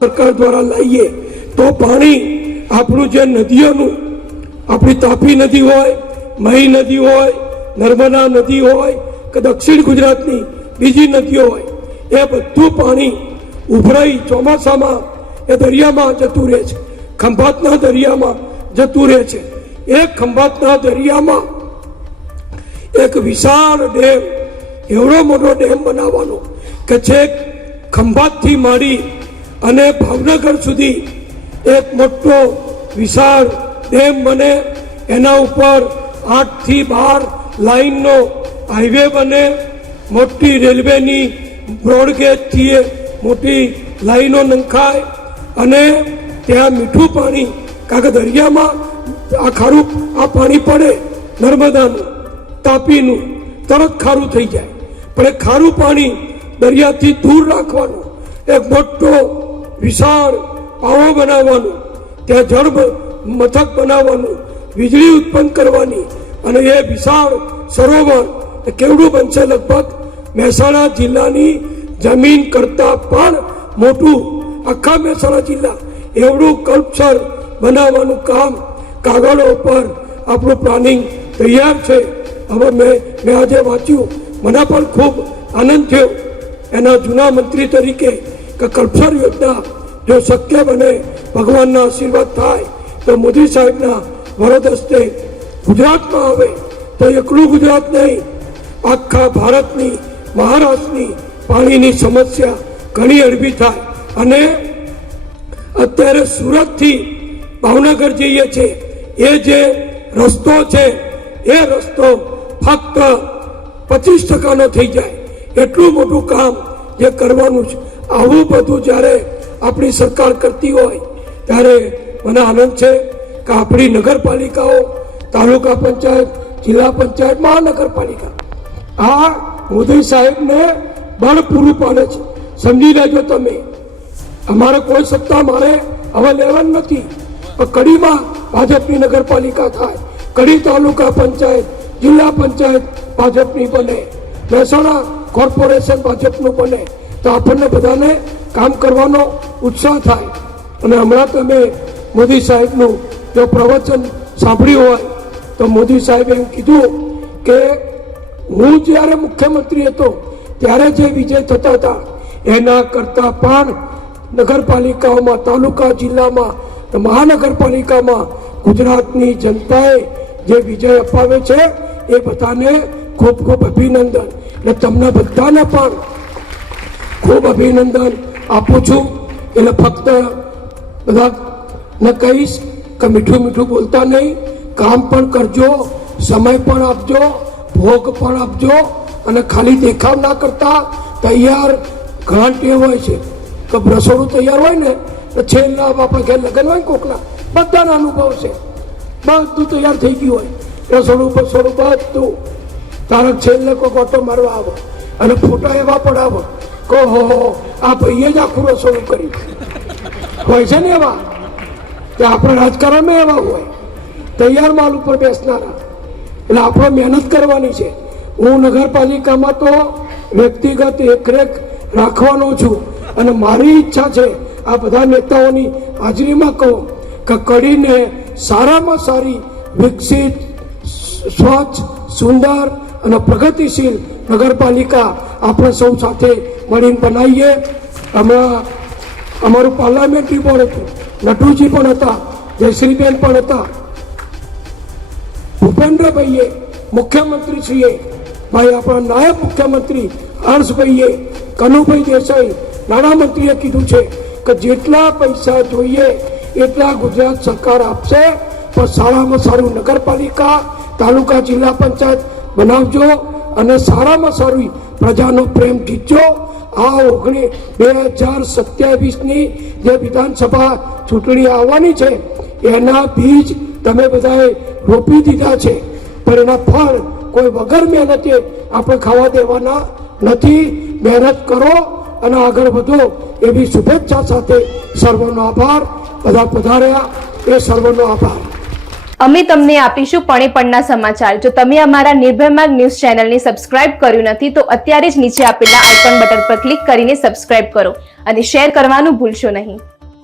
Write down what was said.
સરકાર દ્વારા લાવીએ તો પાણી આપણું જે નદીઓનું, આપણી તાપી નદી હોય, મહી નદી હોય, નર્મદા નદી હોય કે દક્ષિણ ગુજરાતની બીજી નદીઓ હોય, એ બધું પાણી ઉભરાઈ ચોમાસામાં એ દરિયામાં જતું રહે છે, ખંભાતના દરિયામાં જતું રહે છે. એ ખંભાતના દરિયામાં એક વિશાળ ડેમ, એવડો મોટો ડેમ બનાવવાનો કે છેક ખંભાતથી માંડી અને ભાવનગર સુધી એક મોટો વિશાળ ડેમ બને. એના ઉપર 8 થી 12 લાઈનનો હાઈવે બને, મોટી રેલવેની બ્રોડગેજથી મોટી લાઈનો નંખાય અને ત્યાં મીઠું પાણી, કારણ કે દરિયામાં આ ખારું આ પાણી પડે નર્મદાનું, તાપીનું, તરત ખારું થઈ જાય. પણ એ ખારું પાણી દરિયાથી દૂર રાખવાનું, એક મોટો વિશાળ પાવો બનાવવાનું, ત્યાં જળ મથક બનાવવાનું, વીજળી ઉત્પન્ન કરવાની અને એ વિશાળ સરોવર કેવડું બનશે? લગભગ મહેસાણા જિલ્લાની જમીન કરતાં પણ મોટું, આખા મહેસાણા જિલ્લા એવડું કલ્પસર બનાવવાનું કામ કાગળો ઉપર આપણું પ્લાનિંગ તૈયાર છે. હવે મેં આજે વાંચ્યું, મને પણ ખૂબ આનંદ થયો એના જૂના મંત્રી તરીકે કે કલ્પસર યોજના જો શક્ય બને, ભગવાનના આશીર્વાદ થાય તો મોદી સાહેબના વરદ હસ્તે ગુજરાતમાં આવે તો એકલું ગુજરાત નહીં, આખા ભારતની, મહારાષ્ટ્રની પાણીની સમસ્યા ઘણી હળવી થાય. અને અત્યારે સુરતથી ભાવનગર જઈએ છીએ, એ જે રસ્તો છે એ રસ્તો ફક્ત 25% થઈ જાય એટલું મોટું કામ જે કરવાનું છે. આવું બધું જ્યારે આપણી સરકાર કરતી હોય ત્યારે મને આનંદ છે કે આપણી નગરપાલિકાઓ, તાલુકા પંચાયત, જિલ્લા પંચાયત, મહાનગરપાલિકા આ મોદી સાહેબને બળ પૂરું પાડે છે. સમજી લેજો તમે, અમારે કોઈ સત્તા મારે હવે લેવાની નથી. પણ કડીમાં ભાજપની નગરપાલિકા થાય, કડી તાલુકા પંચાયત, જિલ્લા પંચાયત ભાજપની બને, મહેસાણા કોર્પોરેશન ભાજપનું બને, તો આપણને બધાને કામ કરવાનો ઉત્સાહ થાય. અને હમણાં તમે મોદી સાહેબનું જો પ્રવચન સાંભળ્યું હોય તો મોદી સાહેબે એમ કીધું કે હું જ્યારે મુખ્યમંત્રી હતો ત્યારે જે વિજય થતા હતા એના કરતાં પણ નગરપાલિકાઓમાં, તાલુકા, જિલ્લામાં, મહાનગરપાલિકામાં ગુજરાતની જનતાએ જે વિજય અપાવે છે એ બધાને ખૂબ ખૂબ અભિનંદન. એટલે તમને બધાને પણ ખૂબ અભિનંદન આપું છું. એટલે ફક્ત બધાને કહીશ કે મીઠું મીઠું બોલતા નહીં, કામ પણ કરજો, સમય પણ આપજો, ભોગ પણ આપજો અને ખાલી દેખાવ ના કરતા. તૈયાર ઘણા ટેવ હોય છે કે રસોડું તૈયાર હોય ને તો છેલ્લા બાપા ઘેર લગ્ન હોય કોકના, બધાનો અનુભવ છે, બધું તૈયાર થઈ ગયું હોય, રસોડું પસોડું બધું, તારક છેલ્લે કોઈ ઓટો મારવા આવો અને ફોટા એવા પડાવો કહો હો આ ભાઈએ જ આખું રસોડું કર્યું હોય છે ને. એવા કે આપણે રાજકારણમાં એવા હોય તૈયાર માલ ઉપર બેસનારા. એટલે આપણે મહેનત કરવાની છે. હું નગરપાલિકામાં તો વ્યક્તિગત દેખરેખ રાખવાનો છું અને મારી ઈચ્છા છે આ બધા નેતાઓની હાજરીમાં કહું કે કડીને સારામાં સારી, વિકસિત, સ્વચ્છ, સુંદર અને પ્રગતિશીલ નગરપાલિકા આપણે સૌ સાથે મળીને બનાવીએ. હમણાં અમારું પાર્લામેન્ટરી બોર્ડ હતું, નટુજી પણ હતા, જયશ્રીબેન પણ હતા, ભૂપેન્દ્રભાઈએ, મુખ્યમંત્રીશ્રીએ, ભાઈ આપણા નાયબ મુખ્યમંત્રી હર્ષભાઈએ, કનુભાઈ દેસાઈ નાણામંત્રીએ કીધું છે કે જેટલા પૈસા જોઈએ એટલા ગુજરાત સરકાર આપશે, પણ સારામાં સારું નગરપાલિકા, તાલુકા, જિલ્લા પંચાયત બનાવજો અને સારામાં સારી પ્રજાનો પ્રેમ જીતજો. આ 2027ની જે વિધાનસભા ચૂંટણી આવવાની છે એના બીજ તમે બધાએ રોપી દીધા છે, પણ એના ફળ કોઈ વગર મહેનતે આપણે ખાવા દેવાના નથી. મહેનત કરો અને આગળ વધો એવી શુભેચ્છા સાથે સર્વનો આભાર. બધા પધાર્યા એ સર્વનો આભાર. અમે તમને આપીશું પળે પળના સમાચાર. જો તમે અમારા નિર્ભય માર્ગ ન્યૂઝ ચેનલને સબસ્ક્રાઇબ કર્યું નથી તો અત્યારે જ નીચે આપેલા આઇકોન બટન પર ક્લિક કરીને સબસ્ક્રાઇબ કરો અને શેર કરવાનું ભૂલશો નહીં.